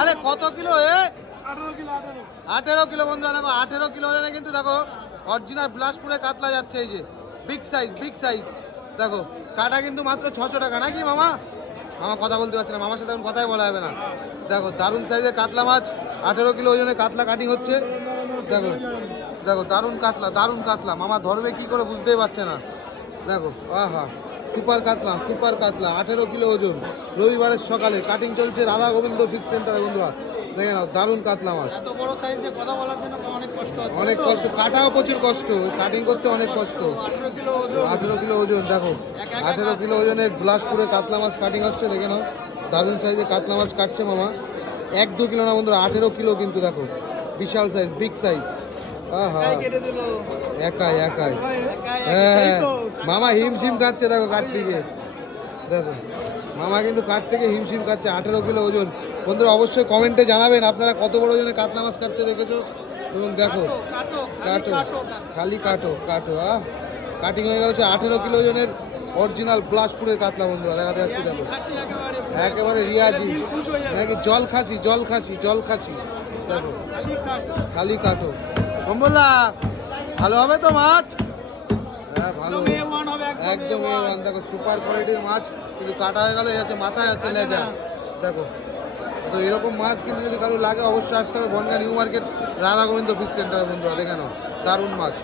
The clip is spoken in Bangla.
আরে কত কিলো এ? কিলো আঠেরো। কিলো বন্ধুরা দেখো আঠেরো কিলো ওজনে কিন্তু দেখো অরিজিনাল ব্লাস্টপুরে কাতলা যাচ্ছে এই যে বিগ সাইজ বিগ সাইজ দেখো কাটা কিন্তু মাত্র ছশো টাকা নাকি মামা? মামা কথা বলতে পারছে না মামার সাথে এখন কথাই বলা যাবে না। দেখো দারুণ সাইজের কাতলা মাছ আঠেরো কিলো ওজনে কাতলা কাটিং হচ্ছে। দেখো দেখো দারুণ কাতলা দারুণ কাতলা। মামা ধরবে কি করে বুঝতেই পারছে না। দেখো আহা সুপার কাতলা সুপার কাতলা আঠেরো কিলো ওজন। রবিবারের সকালে কাটিং চলছে রাধা গোবিন্দ ফিশ সেন্টারে বন্ধুরা। দেখে নাও দারুণ কাতলা মাছ। অনেক কষ্ট কাটাও প্রচুর কষ্ট কাটিং করতে অনেক কষ্ট। আঠারো কিলো ওজন। দেখো আঠেরো কিলো ওজনের ব্লাস্টপুরে কাতলা মাছ কাটিং হচ্ছে দেখে নাও। দারুণ সাইজে কাতলা মাছ কাটছে মামা। এক দু কিলো না বন্ধুরা আঠেরো কিলো কিন্তু দেখো বিশাল সাইজ বিগ সাইজ কেটে দিল। একাই একাই। হ্যাঁ। মামা হিমশিম কাটছে দেখো কাঠ থেকে দেখো মামা কিন্তু কাঠ থেকে হিমশিম কাটছে আঠেরো কিলো ওজন। বন্ধুরা অবশ্যই কমেন্টে জানাবেন আপনারা কত বড় ওজনে কাতলা মাছ কাটতে দেখেছ। এবং দেখো কাটো খালি কাটো কাটো খালি কাটো কাটো আহ কাটিং হয়ে গেছে আঠেরো কিলো ওজনের অরিজিনাল ব্লাস্টপুরের কাতলা বন্ধুরা দেখা যাচ্ছে দেখো। একেবারে রিয়াজি হয়ে নাকি জল খাসি জল খাসি জল খাসি দেখো। খালি কাটো। কম্বলদা ভালো হবে তো মাছ? হ্যাঁ ভালো একদম A1 হবে একদম A1 এ ওয়ান দেখো সুপার কোয়ালিটির মাছ কিন্তু কাটা হয়ে গেলে আছে মাথায় আছে লেজা। দেখো তো এরকম মাছ কিন্তু যদি কারও লাগে অবশ্যই আসতে হবে Bangaon new market Radha Gobinda fish সেন্টারে বন্ধুরা দেখে নাও। দারুণ মাছ।